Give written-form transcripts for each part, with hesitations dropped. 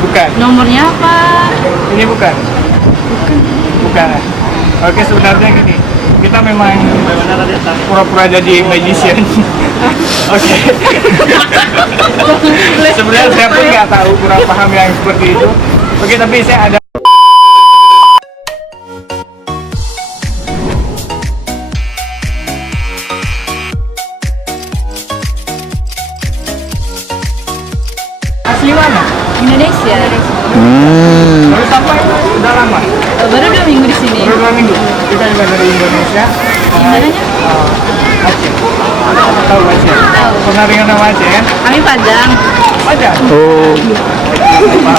Bukan. Nomornya apa? Ini bukan. Bukan. Oke, sebenarnya gini. Kita memang pura-pura jadi magician. Oke. Sebenarnya saya pun nggak tahu, kurang paham yang seperti itu. Oke, tapi saya ada. Asli mana? Indonesia. Baru sampai udah lama. Baru 2 minggu di sini. Baru 2 minggu. Kita juga dari Indonesia. Mananya? Aceh. Tahu Aceh? Tahu. Pernah dengar nama Aceh kan? Kami Padang. Padang. Oh,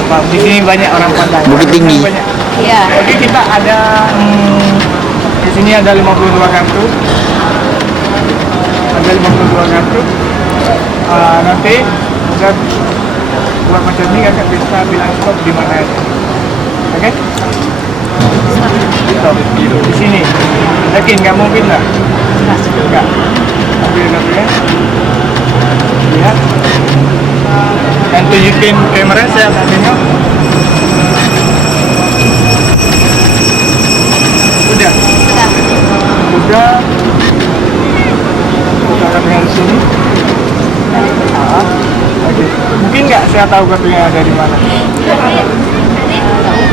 Paham. Di sini banyak orang Padang. Bukit Tinggi. Banyak. Iya. Oke, kita ada di sini ada 52 kartu. Ada 52 kartu. Nanti kita buat macam ini kakak bisa bilang stop di mana aja. Oke? Stop di sini. Yakin nggak mungkin lah? Enggak. Ambil kartunya. Lihat. Dan tunjukin kamera saya tak tengok. Udah. Udah. Kita kartunya di sini. Oke. Mungkin nggak saya tahu kartunya ada di mana?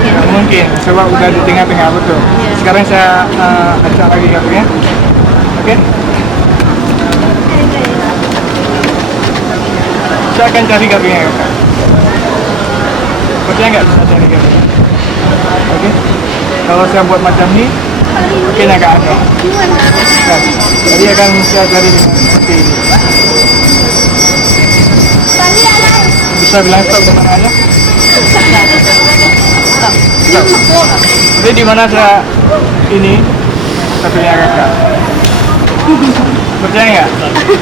Nggak mungkin, sebab udah di tengah-tengah betul. Sekarang saya acak lagi kartunya. Oke. Saya akan cari kartunya ya, Kak. Percaya nggak bisa cari kartunya? Oke. Kalau saya buat macam ini, mungkin agak aneh. Nah, jadi akan saya cari seperti ini. Bisa bilang stop di mana aja? Stop. Jadi di mana saya ini kartunya kakak? Percaya nggak?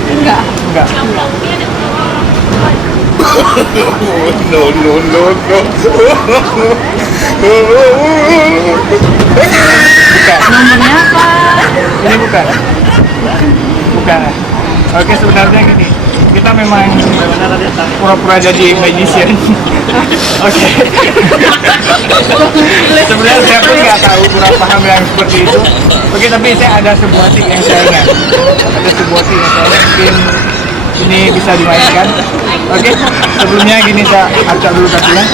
Enggak. Enggak. Bukan. Nomornya apa? Ini bukan. Bukan. Oke, sebenarnya gini. Kita memang pura-pura jadi magician. Oke. Sebenarnya saya pun nggak tahu, kurang paham yang seperti itu. Oke, tapi saya ada sebuah trik yang saya ingat. Ada sebuah trik yang saya ingat, mungkin ini bisa dimainkan. Oke, sebelumnya gini saya acak dulu kartunya.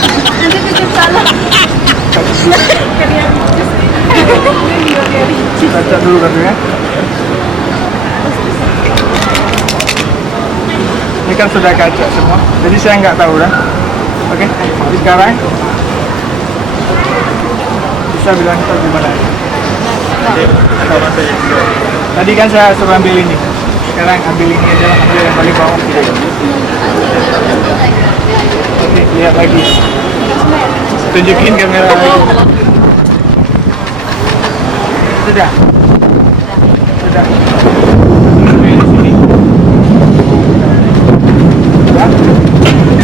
Acak dulu kartunya. Ini kan sudah kaca semua, jadi saya nggak tahu dah. Oke, jadi sekarang bisa bilang stop di mana? Tadi kan saya suruh ambil ini, sekarang ambil ini aja, ambil yang paling bawah. Oke, lihat lagi. Tunjukin kamera lagi. Sudah. Sudah.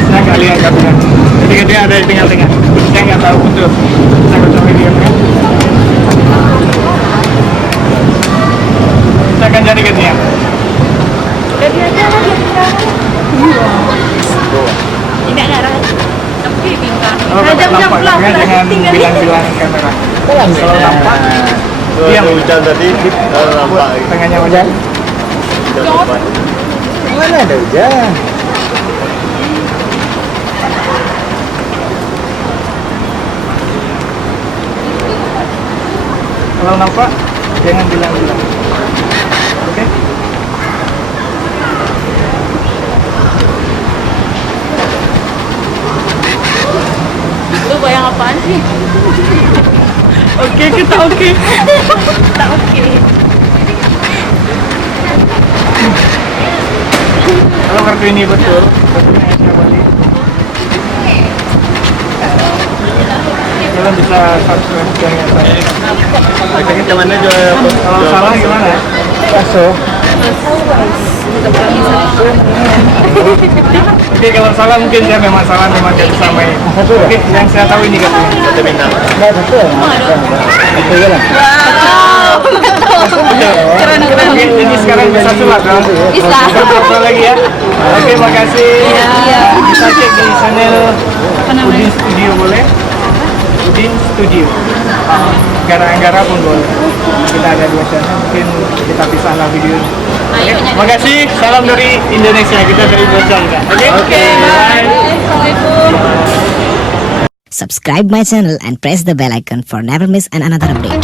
Saya nggak lihat kartunya, jadi dia ada di tengah-tengah. Saya nggak tahu betul. Saya nggak tahu dia kan. Saya akan cari kartunya. Jadi aja lagi. Tidak ada. Tapi bintang. Kalau nggak nampak kartunya jangan bilang-bilang kamera. Kalau nampak, diam. hujan tadi, nampak. Tengahnya hujan. Mana ada hujan? Kalau nampak, jangan bilang-bilang. Oke? Lu bayang apaan sih? Oke, kita oke. Tak oke. Kalau kartu ini betul, kartunya saya balik. Kalian bisa subscribe channel saya. Akhirnya temannya juga. Kalau salah gimana? Kaso. Oke, kalau salah mungkin saya memang salah, memang tidak bisa main. Oke, yang saya tahu ini kartunya. Satu bintang. Keren. Oke, jadi sekarang bisa sulap dong. Bisa. Bisa foto lagi ya. Oke, makasih. Iya. Bisa cek di channel Apa namanya? Udin Studio boleh? Udin Studio. Gara-gara pun boleh. Kita ada 2 channel, mungkin kita pisahlah video. Ayo, nyanyi. Makasih, salam dari Indonesia. Kita dari Indonesia juga. Oke? Oke, bye. Assalamualaikum. Subscribe my channel and press the bell icon for never miss another update.